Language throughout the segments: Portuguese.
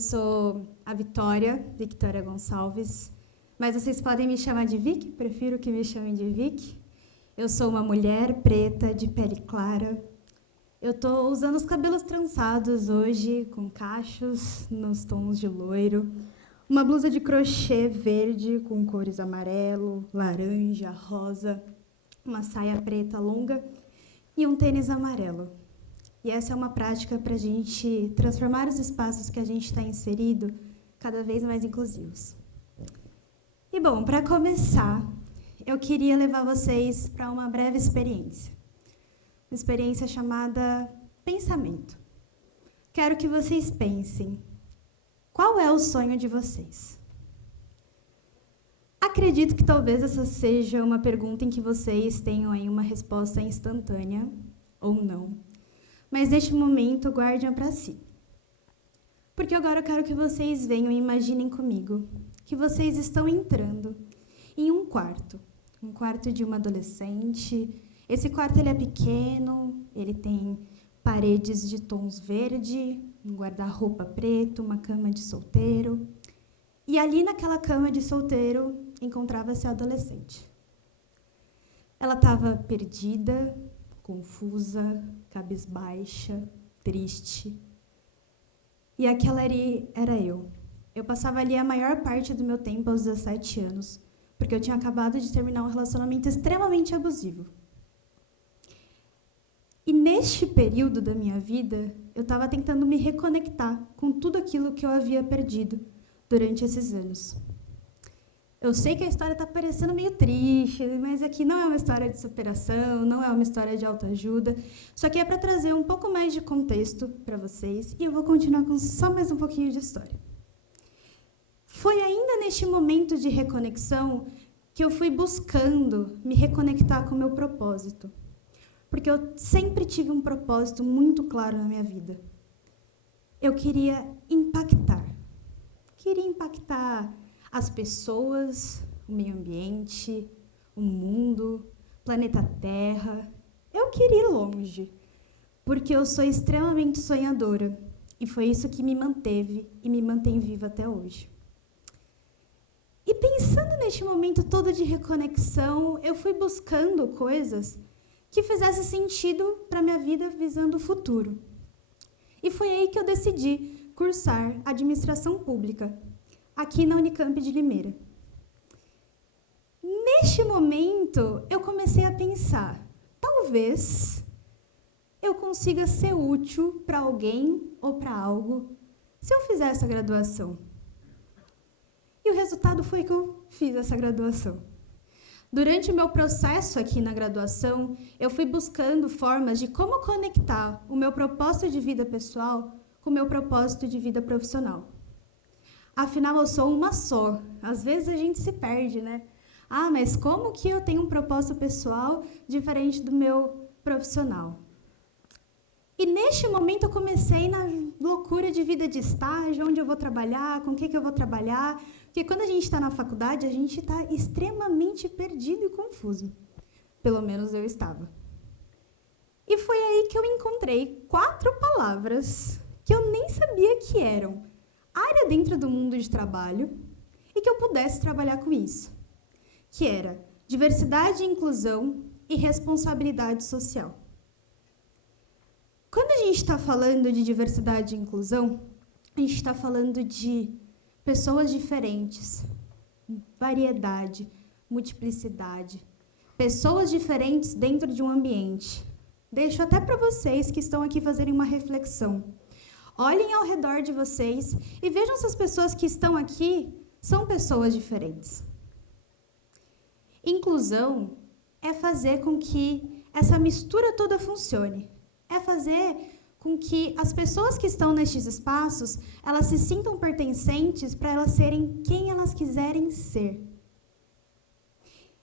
sou a Victoria Gonçalves, mas vocês podem me chamar de Vic, prefiro que me chamem de Vic. Eu sou uma mulher preta, de pele clara. Eu estou usando os cabelos trançados hoje, com cachos nos tons de loiro, uma blusa de crochê verde com cores amarelo, laranja, rosa, uma saia preta longa e um tênis amarelo. E essa é uma prática para a gente transformar os espaços que a gente está inserido cada vez mais inclusivos. E, bom, para começar, eu queria levar vocês para uma breve experiência. Uma experiência chamada pensamento. Quero que vocês pensem, qual é o sonho de vocês? Acredito que talvez essa seja uma pergunta em que vocês tenham aí uma resposta instantânea, ou não. Mas, neste momento, guardem-a para si. Porque agora eu quero que vocês venham e imaginem comigo que vocês estão entrando em um quarto de uma adolescente. Esse quarto ele é pequeno, ele tem paredes de tons verde, um guarda-roupa preto, uma cama de solteiro. E ali naquela cama de solteiro encontrava-se a adolescente. Ela estava perdida, confusa, cabisbaixa, triste. E aquela ali era eu. Eu passava ali a maior parte do meu tempo aos 17 anos, porque eu tinha acabado de terminar um relacionamento extremamente abusivo. E neste período da minha vida, eu estava tentando me reconectar com tudo aquilo que eu havia perdido durante esses anos. Eu sei que a história está parecendo meio triste, mas aqui não é uma história de superação, não é uma história de autoajuda. Só que é para trazer um pouco mais de contexto para vocês e eu vou continuar com só mais um pouquinho de história. Foi ainda neste momento de reconexão que eu fui buscando me reconectar com o meu propósito. Porque eu sempre tive um propósito muito claro na minha vida. Eu queria impactar. Queria impactar as pessoas, o meio ambiente, o mundo, o planeta Terra. Eu queria ir longe, porque eu sou extremamente sonhadora, e foi isso que me manteve e me mantém viva até hoje. E pensando neste momento todo de reconexão, eu fui buscando coisas que fizessem sentido para a minha vida visando o futuro. E foi aí que eu decidi cursar administração pública, aqui na Unicamp de Limeira. Neste momento, eu comecei a pensar, talvez eu consiga ser útil para alguém ou para algo se eu fizer essa graduação. E o resultado foi que eu fiz essa graduação. Durante o meu processo aqui na graduação, eu fui buscando formas de como conectar o meu propósito de vida pessoal com o meu propósito de vida profissional. Afinal, eu sou uma só. Às vezes a gente se perde, né? Ah, mas como que eu tenho um propósito pessoal diferente do meu profissional? E neste momento eu comecei na loucura de vida de estágio, onde eu vou trabalhar, com o que eu vou trabalhar. Porque quando a gente está na faculdade, a gente está extremamente perdido e confuso. Pelo menos eu estava. E foi aí que eu encontrei 4 palavras que eu nem sabia que eram área dentro do mundo de trabalho e que eu pudesse trabalhar com isso, que era diversidade e inclusão e responsabilidade social. Quando a gente está falando de diversidade e inclusão, a gente está falando de pessoas diferentes, variedade, multiplicidade, pessoas diferentes dentro de um ambiente. Deixo até para vocês que estão aqui fazerem uma reflexão. Olhem ao redor de vocês e vejam se as pessoas que estão aqui são pessoas diferentes. Inclusão é fazer com que essa mistura toda funcione. É fazer com que as pessoas que estão nestes espaços, elas se sintam pertencentes para elas serem quem elas quiserem ser.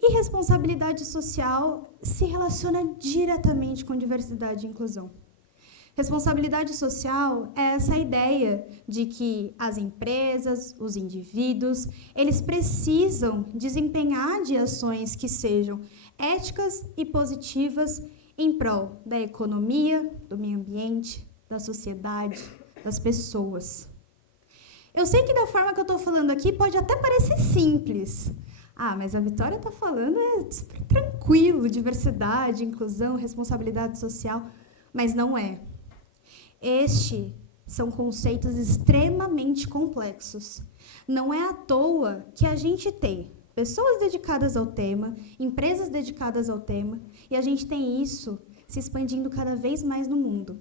E responsabilidade social se relaciona diretamente com diversidade e inclusão. Responsabilidade social é essa ideia de que as empresas, os indivíduos, eles precisam desempenhar de ações que sejam éticas e positivas em prol da economia, do meio ambiente, da sociedade, das pessoas. Eu sei que da forma que eu estou falando aqui pode até parecer simples. Ah, mas a Vitória está falando super tranquilo, diversidade, inclusão, responsabilidade social, mas não é. Estes são conceitos extremamente complexos. Não é à toa que a gente tem pessoas dedicadas ao tema, empresas dedicadas ao tema, e a gente tem isso se expandindo cada vez mais no mundo.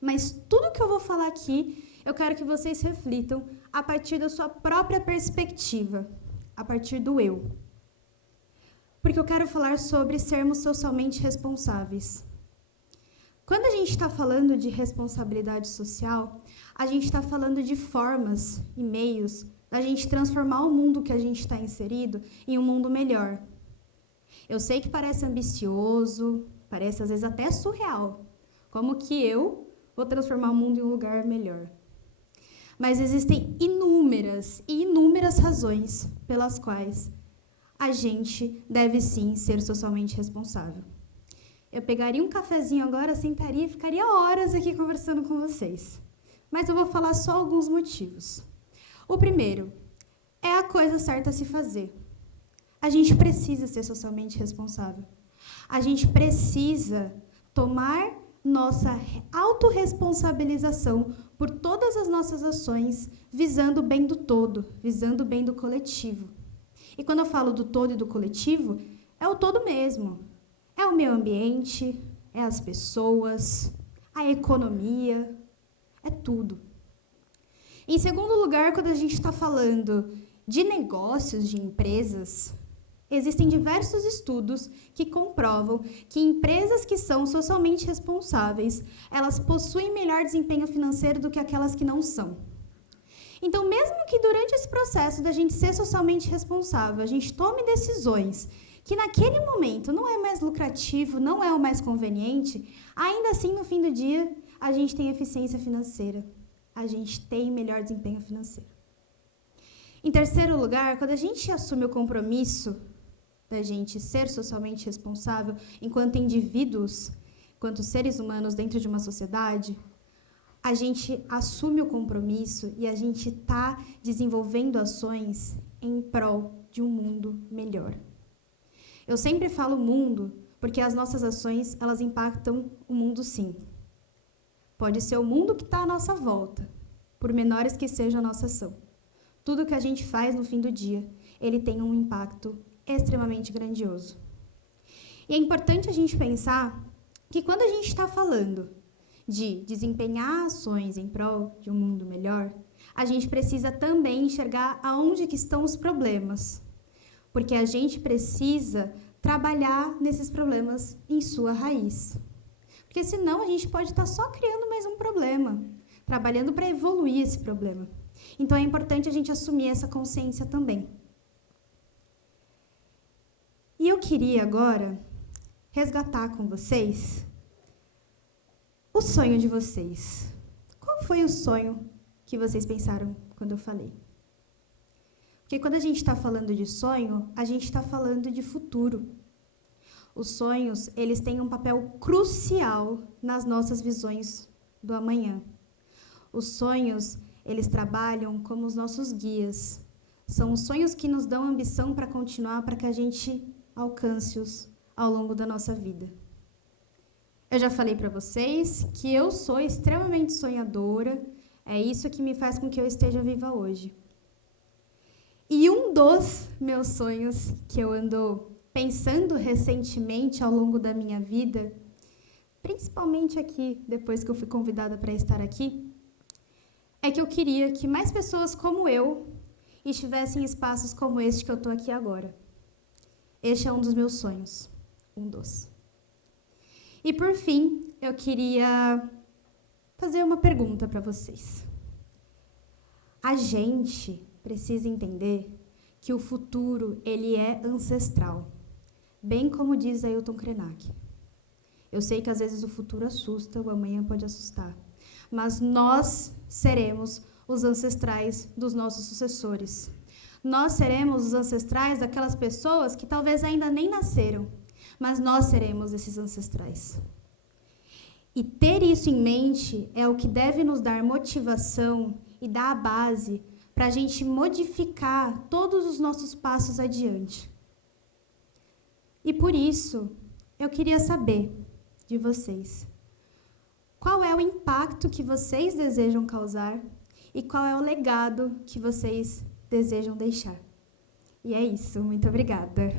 Mas tudo que eu vou falar aqui, eu quero que vocês reflitam a partir da sua própria perspectiva, a partir do eu. Porque eu quero falar sobre sermos socialmente responsáveis. Quando a gente está falando de responsabilidade social, a gente está falando de formas e meios da gente transformar o mundo que a gente está inserido em um mundo melhor. Eu sei que parece ambicioso, parece às vezes até surreal. Como que eu vou transformar o mundo em um lugar melhor? Mas existem inúmeras e inúmeras razões pelas quais a gente deve sim ser socialmente responsável. Eu pegaria um cafezinho agora, sentaria e ficaria horas aqui conversando com vocês. Mas eu vou falar só alguns motivos. O primeiro é a coisa certa a se fazer. A gente precisa ser socialmente responsável. A gente precisa tomar nossa autorresponsabilização por todas as nossas ações, visando o bem do todo, visando o bem do coletivo. E quando eu falo do todo e do coletivo, é o todo mesmo. É o meio ambiente, é as pessoas, a economia, é tudo. Em segundo lugar, quando a gente está falando de negócios, de empresas, existem diversos estudos que comprovam que empresas que são socialmente responsáveis, elas possuem melhor desempenho financeiro do que aquelas que não são. Então, mesmo que durante esse processo da gente ser socialmente responsável, a gente tome decisões que naquele momento não é mais lucrativo, não é o mais conveniente, ainda assim, no fim do dia, a gente tem eficiência financeira, a gente tem melhor desempenho financeiro. Em terceiro lugar, quando a gente assume o compromisso da gente ser socialmente responsável enquanto indivíduos, enquanto seres humanos dentro de uma sociedade, a gente assume o compromisso e a gente está desenvolvendo ações em prol de um mundo melhor. Eu sempre falo mundo porque as nossas ações, elas impactam o mundo sim. Pode ser o mundo que está à nossa volta, por menores que seja a nossa ação. Tudo que a gente faz no fim do dia, ele tem um impacto extremamente grandioso. E é importante a gente pensar que quando a gente está falando de desempenhar ações em prol de um mundo melhor, a gente precisa também enxergar aonde que estão os problemas, porque a gente precisa trabalhar nesses problemas em sua raiz. Porque senão a gente pode estar só criando mais um problema, trabalhando para evoluir esse problema. Então é importante a gente assumir essa consciência também. E eu queria agora resgatar com vocês o sonho de vocês. Qual foi o sonho que vocês pensaram quando eu falei? Porque quando a gente está falando de sonho, a gente está falando de futuro. Os sonhos, eles têm um papel crucial nas nossas visões do amanhã. Os sonhos, eles trabalham como os nossos guias. São os sonhos que nos dão ambição para continuar, para que a gente alcance-os ao longo da nossa vida. Eu já falei para vocês que eu sou extremamente sonhadora, é isso que me faz com que eu esteja viva hoje. E um dos meus sonhos que eu ando pensando recentemente ao longo da minha vida, principalmente aqui, depois que eu fui convidada para estar aqui, é que eu queria que mais pessoas como eu estivessem em espaços como este que eu estou aqui agora. Este é um dos meus sonhos, um dos. E, por fim, eu queria fazer uma pergunta para vocês. A gente precisa entender que o futuro, ele é ancestral, bem como diz Ailton Krenak. Eu sei que às vezes o futuro assusta, o amanhã pode assustar, mas nós seremos os ancestrais dos nossos sucessores. Nós seremos os ancestrais daquelas pessoas que talvez ainda nem nasceram, mas nós seremos esses ancestrais. E ter isso em mente é o que deve nos dar motivação e dá a base para a gente modificar todos os nossos passos adiante. E por isso, eu queria saber de vocês, qual é o impacto que vocês desejam causar e qual é o legado que vocês desejam deixar. E é isso, muito obrigada.